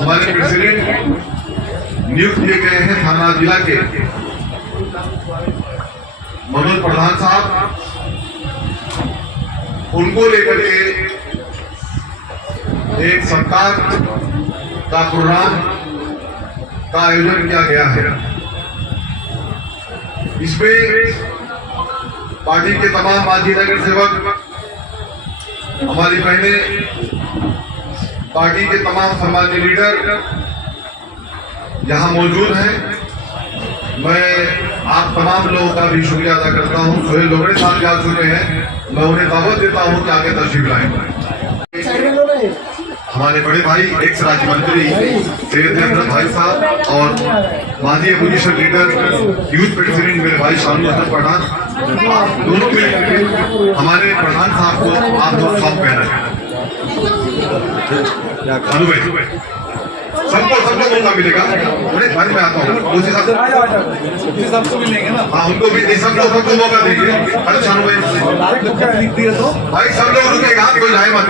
हमारे प्रेसिडेंट नियुक्त किए गए हैं थाना जिला के मनोज प्रधान साहब, उनको लेकर के एक सत्कार का प्रोग्राम का आयोजन किया गया है। इसमें पार्टी के तमाम माजी नगर सेवक, हमारी बहनें, पार्टी के तमाम सम्मानीय लीडर यहाँ मौजूद हैं। मैं आप तमाम लोगों का भी शुक्रिया अदा करता हूँ। सोहेल लोगड़े साहब जा चुके हैं, मैं उन्हें दावत देता हूँ कि आगे तशरीफ लाएं। हमारे बड़े भाई एक्स राज्य मंत्री सैयद अहमद भाई साहब और माजी अपोजिशन लीडर यूथ प्रेसिडेंट मेरे भाई शानू हसन पठान, आप दोनों मिलकर हमारे प्रधान साहब को आप लोग सौंप पहना है। सबको मौका मिलेगा। बड़े भाई मैं आता हूँ, उसी सबको मिलेंगे ना। हाँ, उनको भी सबको मौका देंगे। अरे शानू भाई सब लोग रुकेगा, कोई जाए मत।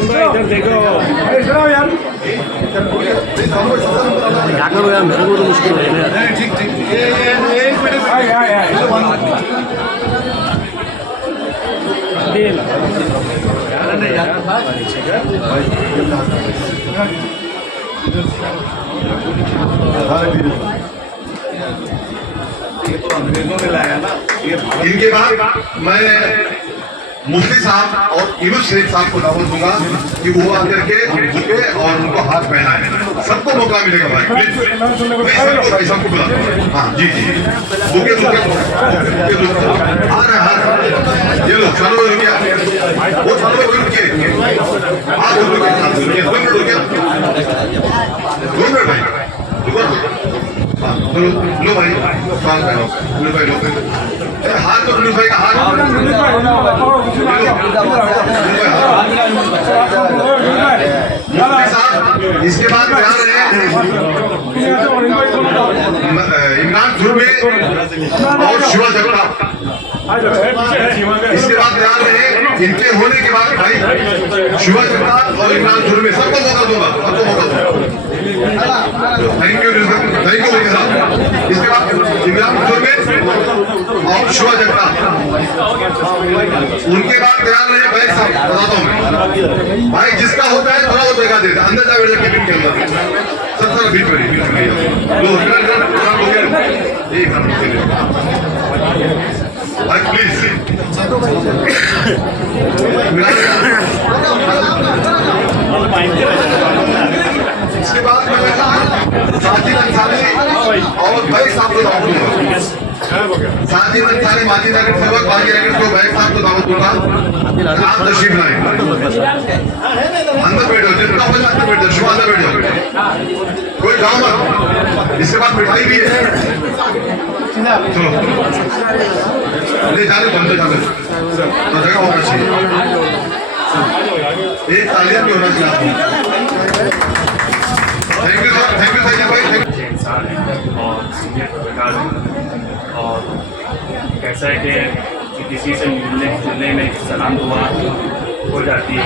इधर देखो यार, क्या करो यार, मेरे को तो मुश्किल है। ठीक ठीक, एक मिनट ये तो अंग्रेजों ने लाया ना। इनके बाद मैं मुफ्ती साहब और यूनुस शेख साहब को दावत दूंगा कि वो आकर के झुके और उनको हाथ पहनाए। सबको मौका मिलेगा भाई, प्लीज भाई सबको बुला। हाँ जी जी, झुके आ रहे, ये लो चलो रुकिए, वो चलो रुकिए, आप रुकिए 2 मिनट भाई, लो भाई, भाई लो हाथ तो भाई का हाथ, इसके बाद तैयार है इमरान जुर्मे और शिवा जगड़ा। इसके बाद तैयार रहे, इनके होने के बाद भाई शिवा जगड़ा और इमरान जुर्मे सबको मौका दूंगा, सबको मौका दूंगा। थैंक यू साहब। इसके बाद इमरान जुर्मे और शिवा जगड़ा, उनके बाद तैयार रहे भाई साहब, बताता हूँ मैं भाई, जिसका होता है थोड़ा वो देखा देता अंदर जा बैठे केबिन के अंदर सर बीच में भाई प्लीज। इसके बाद साजिद अंसारी और भाई साहब को दावत दूंगा। साजिद अंसारी माजी नगर सेवक बागी नगर को भाई साहब को दावत दूंगा, आप तशरीफ लाएं। अंदर बैठो, जितना हो जाए अंदर बैठो, शुभ अंदर बैठो, कोई जाओ मत। इसके बाद मिठाई भी है, चलो ले जाने बंद जाने तो जगह होना चाहिए, एक तालियां भी होना चाहिए। थैंक यू सर भाई। इंसान है और सीनियर पत्रकार है, और कैसा है कि किसी से मिलने जुलने में सलाम दुआ हो जाती है,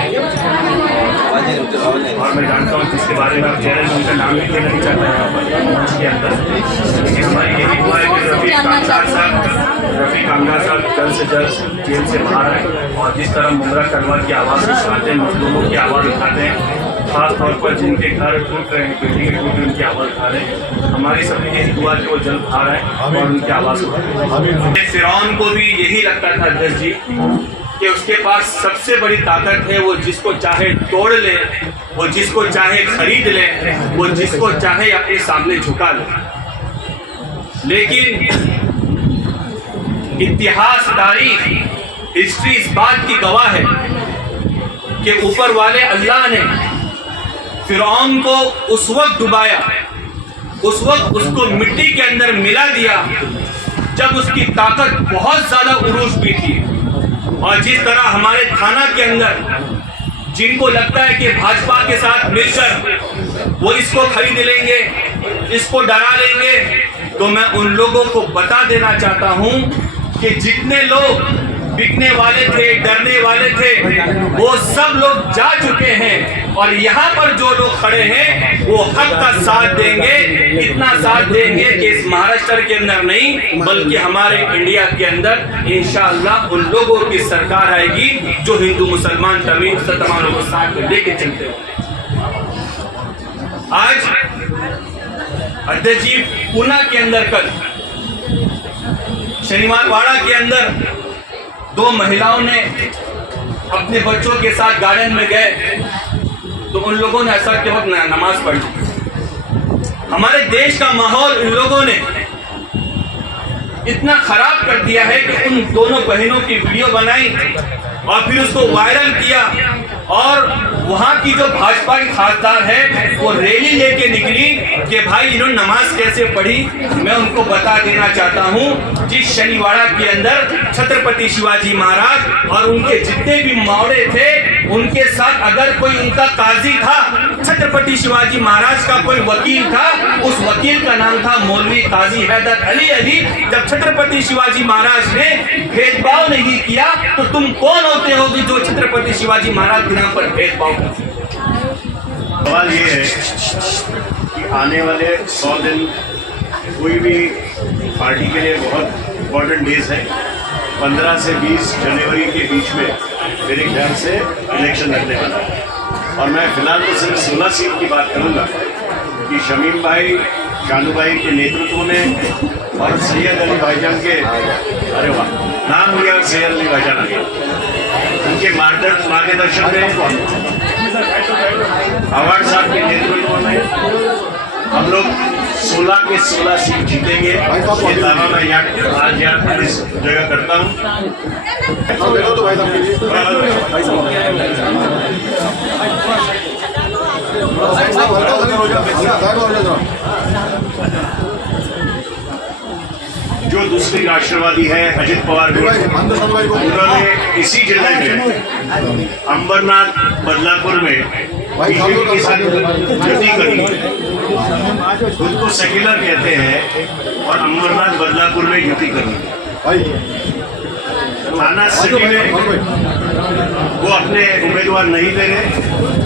और मैं जानता हूँ जिसके बारे में आप कह रहे हैं उनका नाम भी लेना नहीं चाहता है उसके अंदर, लेकिन हमारी यही दुआ है कि रफ़ीक कामगार साहब जल्द से जल्द जेल से बाहर आए, और जिस तरह मुमरा तलवार की आवाज़ उठाते हैं, मजलूमों की आवाज़ उठाते हैं, खास तौर पर जिनके घर टूट रहे हैं, बिल्डिंग टूट रही, उनकी आवाज़ उठा रहे हैं। हमारी सबकी यही दुआ कि वो जल्द बाहर आए और उनकी आवाज़ उठाए। फिरौन को भी यही लगता था अध्यक्ष जी कि उसके पास सबसे बड़ी ताकत है, वो जिसको चाहे तोड़ ले, वो जिसको चाहे खरीद ले, वो जिसको चाहे अपने सामने झुका ले। लेकिन इतिहास, तारीख, हिस्ट्री इस बात की गवाह है कि ऊपर वाले अल्लाह ने फिरौन को उस वक्त डुबाया, उस वक्त उसको मिट्टी के अंदर मिला दिया जब उसकी ताकत बहुत ज्यादा उरूज भी थी। और जिस तरह हमारे थाना के अंदर जिनको लगता है कि भाजपा के साथ मिलकर वो इसको खरीद लेंगे, इसको डरा लेंगे, तो मैं उन लोगों को बता देना चाहता हूं कि जितने लोग बिकने वाले थे, डरने वाले थे, वो सब लोग जा चुके हैं और यहाँ पर जो लोग खड़े हैं वो हक का साथ देंगे। इतना साथ देंगे कि इस महाराष्ट्र के अंदर नहीं बल्कि हमारे इंडिया के अंदर इंशाअल्लाह उन लोगों की सरकार आएगी जो हिंदू मुसलमान तमीम तमाम को साथ में लेके चलते हैं। आज अध्यक्ष जी पूना के अंदर कल शनिवार वाड़ा के अंदर 2 महिलाओं ने अपने बच्चों के साथ गार्डन में गए तो उन लोगों ने असर के वक्त नमाज पढ़ी। हमारे देश का माहौल इन लोगों ने इतना खराब कर दिया है कि उन दोनों बहनों की वीडियो बनाई और फिर उसको वायरल किया और वहां की जो भाजपा की खासदार है वो रैली लेके निकली कि भाई इन्होंने नमाज कैसे पढ़ी। मैं उनको बता देना चाहता हूं जिस शनिवाड़ा के अंदर छत्रपति शिवाजी महाराज और उनके जितने भी मावड़े थे उनके साथ अगर कोई उनका काजी था, छत्रपति शिवाजी महाराज का कोई वकील था, उस वकील का नाम था मौलवी काजी हैदर अली अली। जब छत्रपति शिवाजी महाराज ने भेदभाव नहीं किया तो तुम कौन होते हो कि जो छत्रपति शिवाजी महाराज के नाम पर भेदभाव करते? सवाल ये है कि आने वाले 100 दिन कोई भी पार्टी के लिए बहुत इम्पोर्टेंट डेज है। 15 से 20 जनवरी के बीच में मेरे ख्याल से इलेक्शन लगने वाला है और मैं फिलहाल तो सिर्फ 16 सीट की बात करूंगा कि शमीम भाई, शानू भाई के नेतृत्व में और सैयद अली भाईजान के, अरे वाह नाम लिया, सैयद अली भाईजान आ गया, उनके मार्गदर्शन में, अवार्ड साहब के नेतृत्व में हम लोग 16 के 16 सीट जीतेंगे। ये दावा मैं आज यहाँ इस जगह करता हूँ। जो दूसरी राष्ट्रवादी है अजित पवार, उन्होंने इसी जिले में अंबरनाथ बदलापुर में बीजेपी के साथ युति करी, खुद को सेक्युलर कहते हैं और अंबरनाथ बदलापुर में युति करी। थाना सिटी में वो अपने उम्मीदवार नहीं दे रहे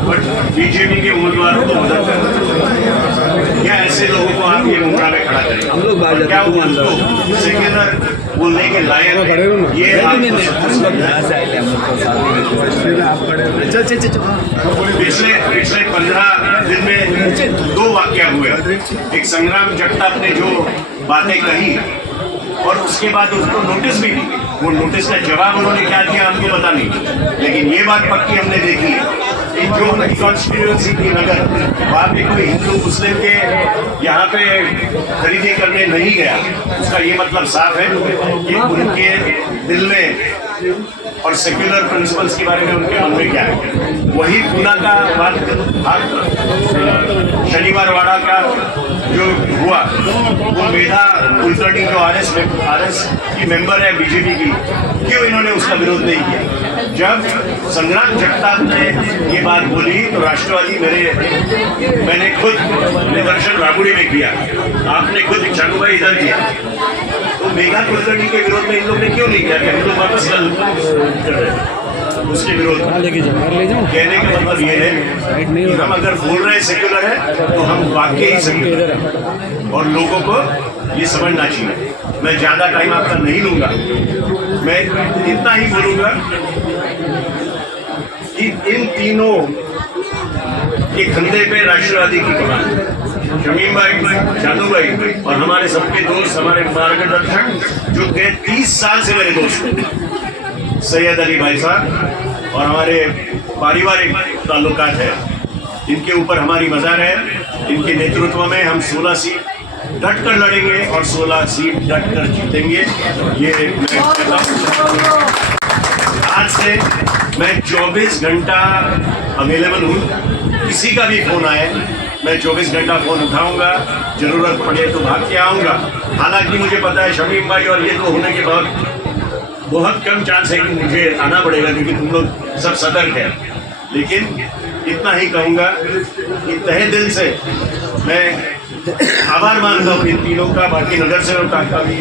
बट बीजेपी के उम्मीदवारों को मदद कर रहे। क्या ऐसे लोगों को आप ये मुमरा में खड़ा करेंगे? क्या उनको सेक्युलर बोलने के लायक है? ये पिछले 15 दिन में 2 वाकया हुए। एक संग्राम जगताप ने जो बातें कही और उसके बाद उसको नोटिस भी दी, वो नोटिस का जवाब उन्होंने क्या दिया हमको पता नहीं, लेकिन ये बात पक्की हमने देखी है कि जो उनकी कॉन्स्टिट्यूएंसी की नगर वहाँ पे कोई हिंदू मुस्लिम के यहाँ पे खरीदी करने नहीं गया, उसका ये मतलब साफ है कि उनके दिल में और सेक्युलर प्रिंसिपल्स के बारे में उनके मन में क्या है। वही पूना का बात शनिवार वाड़ा का जो हुआ, वो मेधा कुलकर्णी जो आरएस की मेंबर है बीजेपी की, क्यों इन्होंने उसका विरोध नहीं किया? जब संग्राम जगताप ने ये बात बोली तो राष्ट्रवादी मैंने खुद निदर्शन राबुड़ी में किया, आपने खुद शानू भाई इधर किया, तो मेघा कुलकर्णी के विरोध में इन लोग ने क्यों नहीं किया? हम लोग वापस कर रहे हैं उसके विरोध। कहने का मतलब ये है कि हम अगर बोल रहे हैं सेक्युलर है तो हम वाकई ही सेक्युलर है और लोगों को ये समझना चाहिए। मैं ज़्यादा टाइम आपका नहीं लूँगा, मैं इतना ही बोलूँगा कि इन तीनों के कंधे पे राष्ट्रवादी की कमान, शमीम भाई, शानू भाई और हमारे सबके दोस्त, हमारे मार्गदर्शक जो गए 30 साल से मेरे दोस्त हैं, सैयद अली भाई साहब और हमारे पारिवारिक ताल्लुकात है, इनके ऊपर हमारी मज़ार है। इनके नेतृत्व में हम 16 सीट डट कर लड़ेंगे और 16 सीट डट कर जीतेंगे। ये मैं आज से मैं 24 घंटा अवेलेबल हूँ, किसी का भी फ़ोन आए मैं 24 घंटा फ़ोन उठाऊंगा, ज़रूरत पड़े तो भाग के आऊँगा। हालांकि मुझे पता है शमीम भाई और ये तो होने के बाद बहुत कम चांस है कि मुझे आना पड़ेगा क्योंकि तुम लोग सब सतर्क है, लेकिन इतना ही कहूँगा कि तहे दिल से मैं आभार मानता हूँ इन तीनों का, बाकी नगर सेवक का भी,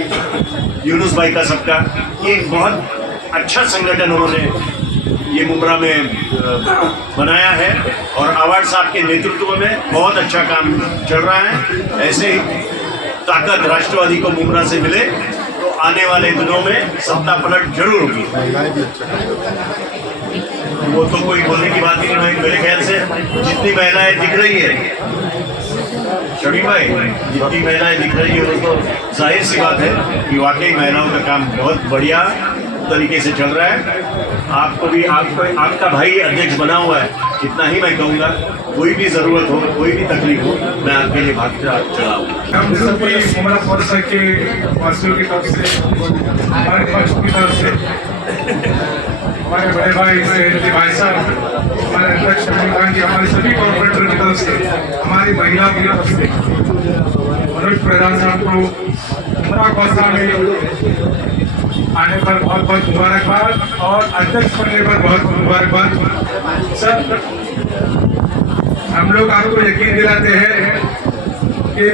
यूनुस भाई का, सबका। ये एक बहुत अच्छा संगठन उन्होंने ये मुमरा में बनाया है और आवाड़ साहब के नेतृत्व में बहुत अच्छा काम चल रहा है। ऐसे ही ताकत राष्ट्रवादी को मुमरा से मिले तो आने वाले दिनों में सत्ता पलट जरूर होगी। वो तो कोई बोलने की बात ही नहीं है। मेरे ख्याल से जितनी महिलाएं दिख रही है शमी भाई, जितनी महिलाएं दिख रही है वो तो जाहिर सी बात है कि वाकई महिलाओं का काम बहुत बढ़िया तरीके से चल रहा है। आपको भी आपका भाई अध्यक्ष बना हुआ है, इतना ही मैं कहूँगा। कोई भी ज़रूरत हो, कोई भी तकलीफ हो, मैं आपके लिए भागता चला हूँ। हम सभी मुमरा परिषद के वासियों की तरफ से, हमारे पक्ष की तरफ से, हमारे बड़े भाई से भाई साहब, हमारे अध्यक्ष शमी खान जी, हमारे सभी कॉर्पोरेटर की तरफ से, हमारी महिलाओं की तरफ से मनोज प्रधान साहब को मुमरा कौसा में आने पर बहुत बहुत मुबारकबाद और अध्यक्ष बनने पर बहुत मुबारकबाद। सर, हम लोग आपको यकीन दिलाते हैं कि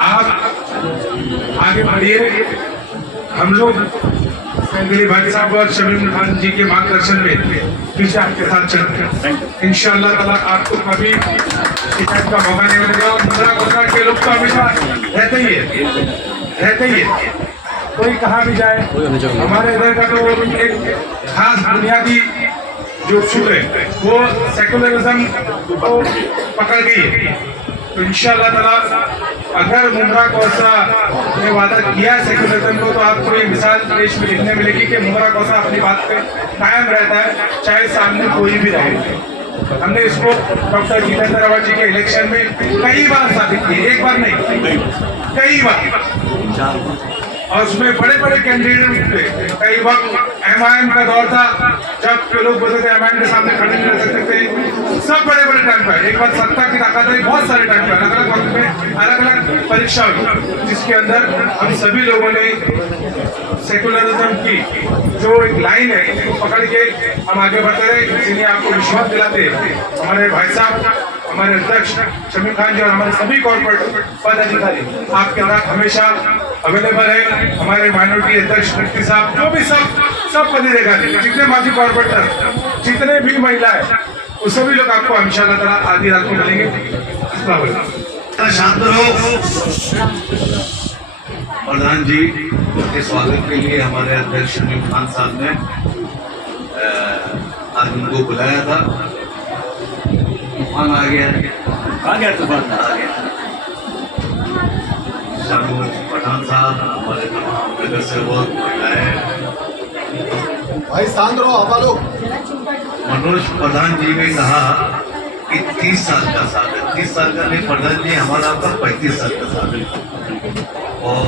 आप आगे बढ़िए। हम लोग दिलीप भाई साहब और शमीम खान जी के मार्गदर्शन में पीछे आपके साथ चलते हैं। इंशाअल्लाह ताला आपको कभी शिकायत का मौका नहीं मिलेगा। और मुमरा कौसा के लोग तो हमेशा रहते ही है। कोई कहाँ भी जाए, हमारे इधर का तो एक खास बुनियादी जो शुरू है वो सेकुलरिज्म को पकड़ गई है। तो इंशाअल्लाह ताला अगर मुमरा कौसा ने वादा किया है सेकुलरिज्म को, तो आपको ये मिसाल देश में देखने मिलेगी कि मुमरा कौसा अपनी बात पे कायम रहता है, चाहे सामने कोई भी रहे। हमने इसको डॉक्टर जितेंद्र अवार्ड जी के इलेक्शन में कई बार साबित किया, एक बार नहीं, कई बार। और उसमें बड़े बड़े कैंडिडेट थे। कई वक्त एमआईएम का दौर था जब लोग बोलते थे एमआईएम के सामने खड़े नहीं रह सकते थे। सब बड़े बड़े टाइम पर एक बार सत्ता की ताकत है, बहुत सारे टाइम पर अलग अलग वक्त में अलग अलग परीक्षा हुई, जिसके अंदर हम सभी लोगों ने सेकुलरिज्म की जो एक लाइन है उसको पकड़ के हम आगे बढ़ते रहे। इसीलिए आपको विश्वास दिलाते हमारे भाई साहब, हमारे अध्यक्ष शमी खान जी और हमारे सभी कॉर्पोरेट पदाधिकारी आपके साथ हमेशा अवेलेबल है। हमारे माइनॉरिटी अध्यक्ष मुफ्ती साहब, जो भी सब पदाधिकारी, जितने माजी कॉर्पोरेटर, जितने भी महिलाएं, वो सभी लोग आपको इंशाअल्लाह ताला आधी रात को मिलेंगे। शांत रहो। प्रधान जी के स्वागत के लिए हमारे अध्यक्ष शमीम खान साहब ने आज उनको बुलाया था। तूफान आ गया तूफान आ गया। शमीम पठान साहब, हमारे तमाम नगर सेवक, महिलाएं, भाई शांत रहो आप लोग। मनोज प्रधान जी ने कहा कि 30 साल का साल है। 30 साल का नहीं प्रधान जी, हमारा आपका 35 साल का साल है। और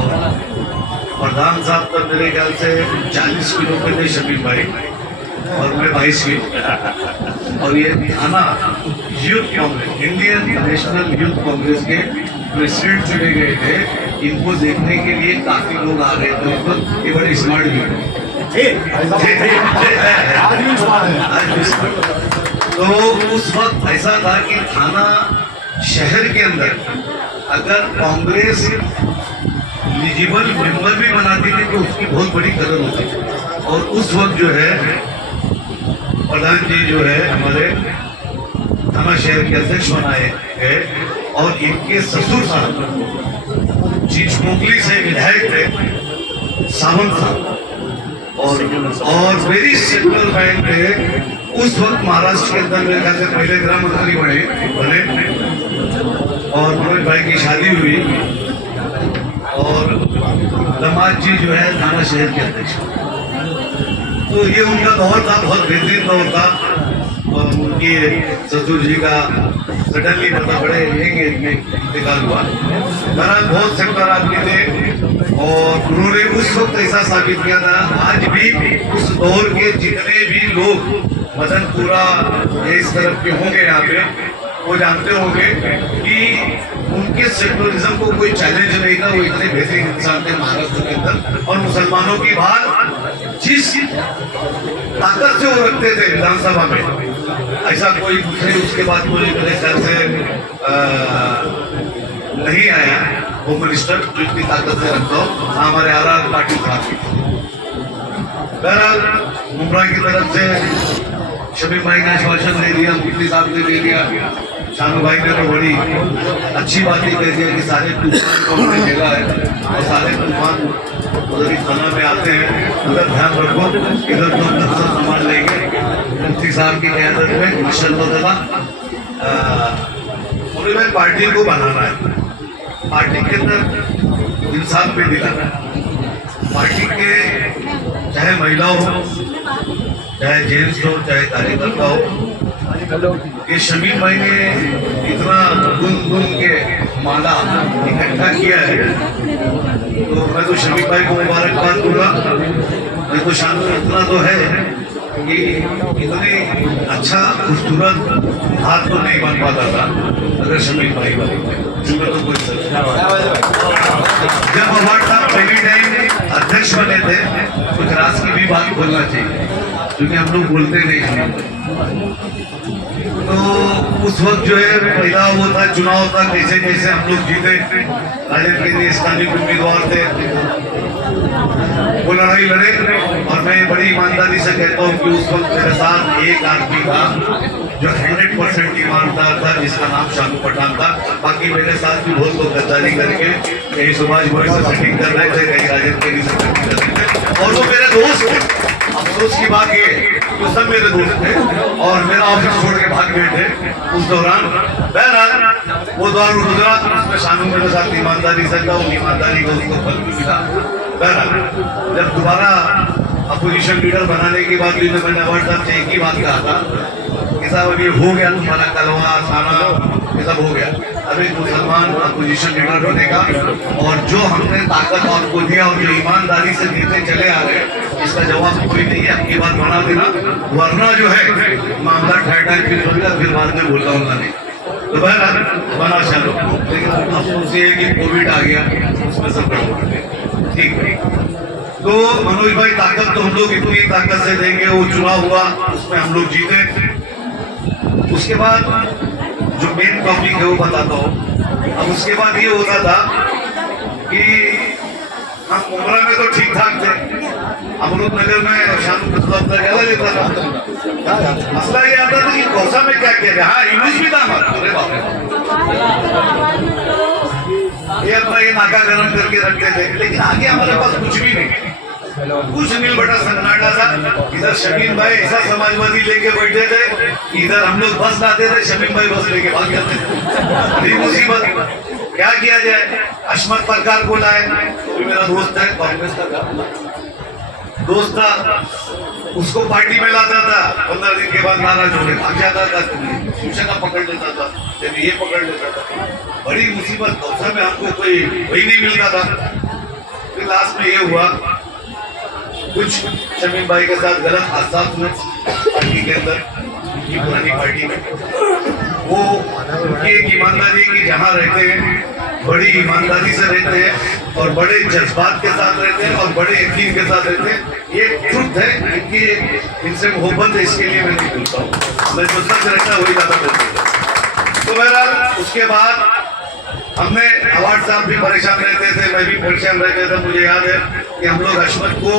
प्रधान साहब तो मेरे ख्याल से 40 किलो पे थे शमीम भाई, और मैं 22 किलो। और ये थाना youth Congress, Indian national youth Congress के प्रेसिडेंट चुने गए थे। इनको देखने के लिए काफी लोग आ गए थे उस वक्त। ये बड़े स्मार्ट भी तो उस वक्त ऐसा था कि थाना शहर के अंदर अगर कांग्रेस एलिजिबल मेंबर भी बनाती थी तो उसकी बहुत बड़ी कदर होती थी। और उस वक्त जो है प्रधान जी जो है हमारे थाना शहर के अध्यक्ष बनाए गए, और इनके ससुर साहब चिचमोकली से विधायक थे सावंत साहब, और वेरी सेकुलर माइंड थे। उस वक्त महाराष्ट्र के अंदर मेरे ख्याल से पहले गृह मंत्री बने और मनोज भाई की शादी हुई, और दमाद जी जो है थाना शहर के अध्यक्ष। तो ये उनका दौर था, बहुत बेहतरीन दौर था। और उनकी ससुर जी का सडनली मतलब बड़े एज में इंतकाल हुआ। बहरहाल बहुत सेक्टर आदमी थे और उन्होंने उस वक्त ऐसा साबित किया था। आज भी उस दौर के जितने भी लोग मदनपुरा इस तरफ के होंगे यहाँ पे, वो जानते होंगे कि उनके सेकुलरिज्म को कोई चैलेंज नहीं था। वो इतने बेहतरीन इंसान थे महाराष्ट्र के अंदर। और मुसलमानों की बात जिस ताकत से वो रखते थे विधानसभा में, ऐसा कोई दूसरे उसके बाद कोई मेरे ख्याल से नहीं आया वो मिनिस्टर जो इतनी ताकत से रखता हो। हमारे आर पाटिल साहब की। बहरहाल मुमरा की तरफ से शमीम भाई ने आश्वासन दे दिया, मुफ्ती साहब ने दे दिया, शानू भाई ने तो बड़ी अच्छी बात ही कह दिया कि सारे तूफान को हमने झेला है और सारे तूफान उधर ही थाना में आते हैं, उधर ध्यान रखो, इधर तो अंदर सब संभाल लेंगे। मुफ्ती साहब की क़यादत में इंशाअल्लाह पूरे में पार्टी को बनाना है, पार्टी के अंदर इंसाफ भी दिलाना है। पार्टी के चाहे महिला हो, चाहे जेंट्स हो, चाहे कार्यकर्ता हो, ये शमीम भाई ने इतना गुन के माला इकट्ठा किया है, तो मैं तो शमीम भाई को मुबारकबाद दूंगा। मैं तो शान इतना तो है कि इतनी अच्छा खूबसूरत हाथ तो नहीं बन पाता था अगर शमीम भाई वाले तो कोई जब अवार्ड साहब पहली टाइम अध्यक्ष बने थे, कुछ राज की भी बात बोलना चाहिए क्योंकि हम लोग बोलते नहीं हैं। तो उस वक्त जो है पहला वो था चुनाव था, कैसे कैसे हम लोग जीते, राजद के लिए स्थानीय उम्मीदवार थे, वो लड़ाई लड़े। और मैं बड़ी ईमानदारी से कहता हूँ कि उस वक्त मेरे साथ एक आदमी था जो 100% ईमानदार था, जिसका नाम शानू पठान था। बाकी मेरे साथ भी बहुत लोग गद्दारी करके कहीं सुभाष भाई से सेटिंग कर रहे थे, कहीं राजद के लिए सेटिंग कर रहे थे, और वो मेरे दोस्त थे। अफसोस की बात ये तो सब मेरे दोस्त थे और मेरा ऑफिस छोड़ के भाग गए थे उस दौरान। बहरहाल वो दौर गुजरा, उसमें शानू मेरे साथ ईमानदारी से था, उन ईमानदारी को उसको फल भी मिला। बहरहाल जब दोबारा अपोजिशन लीडर बनाने की बात हुई तो मैंने अवार्ड साहब से एक ही बात कहा था कि साहब अब ये हो गया, तुम्हारा कलवा थाना ये सब हो गया, अब एक मुसलमान अपोजिशन लीडर बनेगा और जो हमने ताकत आपको दिया और जो ईमानदारी से देते चले आ रहे हैं इसका जवाब कोई नहीं है, आपकी बात बना देना, वरना जो है मामला ठहर फिर होगा, फिर बाद में बोलता होगा नहीं। तो बहरहाल बना चलो, लेकिन अफसोस ये है कि कोविड आ गया, उसमें सब गड़बड़ है। ठीक है, तो मनोज भाई ताकत तो हम लोग इतनी ताकत से देंगे। वो चुनाव हुआ उसमें हम लोग जीते। उसके बाद जो मेन टॉपिक है वो बताता हूँ। अब उसके बाद ये होता था कि हम मुमरा में तो ठीक ठाक थे, अमरूद नगर में शानू ज्यादा लेता था। मसला ये आता था कि कौसा में क्या किया गया, हाँ यूज भी था हमारा, ये अपना ये नाका गरम करके रखते थे, लेकिन आगे हमारे पास कुछ भी नहीं, कुछ नील बटा सन्नाटा था। इधर शमीम भाई ऐसा समाजवादी लेके बैठे थे, इधर हम लोग बस लाते थे, शमीम भाई बस लेके भाग जाते थे। मुसीबत क्या किया जाए, अशमत परकार को लाए, तो मेरा दोस्त है, कांग्रेस का दोस्त था, उसको पार्टी में लाता था, 15 दिन के बाद नाराज होकर भाग जाता था, शिवसेना पकड़ लेता था, जब ये पकड़ लेता था। बड़ी मुसीबत, कौसा में हमको कोई वही नहीं मिलता था। फिर लास्ट में ये हुआ, कुछ शमीम भाई के साथ गलत हादसा हुए पार्टी के अंदर, उनकी पुरानी पार्टी में। वो उनकी एक ईमानदारी की जहाँ रहते हैं, बड़ी ईमानदारी से रहते हैं और बड़े जज्बात के साथ रहते हैं और बड़े यकीन के साथ रहते हैं। ये ट्रुथ है, इनकी इनसे मोहब्बत है, इसके लिए मैं नहीं बोलता हूँ, मैं जो सच रहता है वही ज्यादा बोलता हूँ। तो बहरहाल उसके बाद हमने अवार्ड साहब भी परेशान रहते थे, मैं भी परेशान रहते थे। मुझे याद है कि हम लोग अशमत को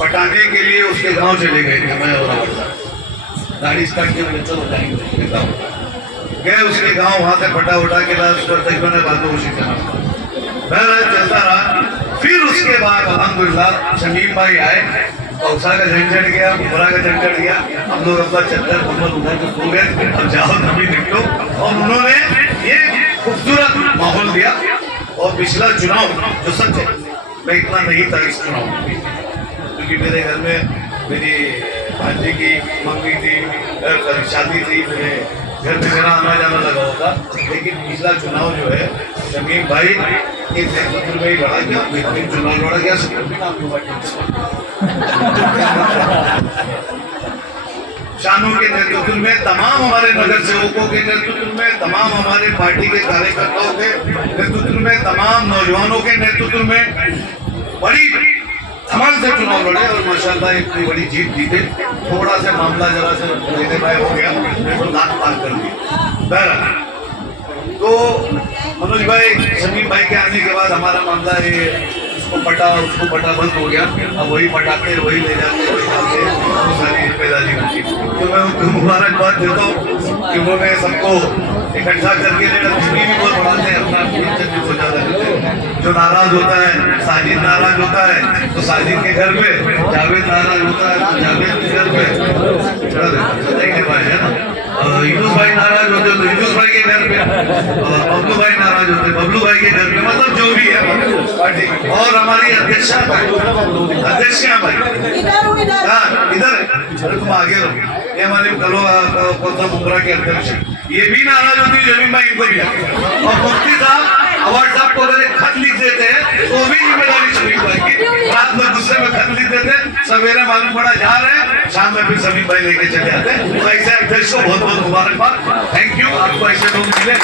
पटाने के लिए उसके गांव चले गए थे, मैं और अवार्ड साहब गाड़ी स्टार्ट किए, चलो जाएंगे गए उसके गांव, वहां से पटा उठा के लाश पर तकरीबन बातों उसी बहरहाल चलता रहा। फिर उसके बाद अल्हम्दुलिल्लाह शमीम भाई आए, कौसा का झंझट गया, मुमरा का झंझट गया, हम लोग अपना चद्दर कम्बल उठा के सो गए, अब जाओ तभी निकलो। और उन्होंने ये खूबसूरत माहौल दिया। और पिछला चुनाव जो सच है, मैं इतना नहीं था इस चुनाव में, क्योंकि मेरे घर में मेरी भांजी की मंगनी थी, शादी थी, मेरे घर में मेरा आना जाना लगा होगा। लेकिन पिछला चुनाव जो है शमीम भाई के नेतृत्व में ही लड़ा गया, बेहतरीन चुनाव लड़ा गया। शानू के नेतृत्व में, तमाम हमारे नगर सेवकों के नेतृत्व में, तमाम हमारे पार्टी के कार्यकर्ताओं के नेतृत्व में, तमाम नौजवानों के नेतृत्व में बड़ी धमाल से चुनाव लड़े और माशाल्लाह इतनी बड़ी जीत जीते। थोड़ा सा मामला जरा से लेने भाई हो गया, मेरे को लाख पार कर दिया। बहरहाल तो मनोज भाई, शमीम भाई के आने के बाद हमारा मामला ये उसको पटा बंद हो गया। अब वही पटाते वही ले जाते वही डालते, सारी जिम्मेदारी होती। तो मैं उनको मुबारकबाद देता हूँ कि उन्होंने सबको इकट्ठा करके खुशी भी बहुत बढ़ाते हैं, अपना इज्जत भी बहुत ज्यादा देते हैं। जो नाराज होता है, साजिद नाराज होता है तो साजिद के घर पे, जावेद नाराज होता है तो जावेद के घर पे, है ना। यूनुस भाई नाराज होते तो यूनुस भाई के घर पे, बबलू भाई नाराज होते बबलू भाई के घर पे, मतलब जो भी है पार्टी। और हमारी अध्यक्षा भाई, हाँ इधर है, अरे तुम आगे रहो। ये हमारे कौतम मुंब्रा के अध्यक्ष, ये भी नाराज होती है जमीन भाई, इनको भी। और मुफ्ती साहब अवार्ड साहब को अगर एक खत लिख देते हैं तो वो भी जिम्मेदारी शमीम भाई की। रात में गुस्से में खत लिख देते, सवेरे मालूम पड़ा जा रहे हैं, शाम में फिर शमीम भाई लेके चले आते हैं। तो ऐसे अध्यक्ष को बहुत बहुत मुबारकबाद, थैंक यू। आपको ऐसे लोग मिले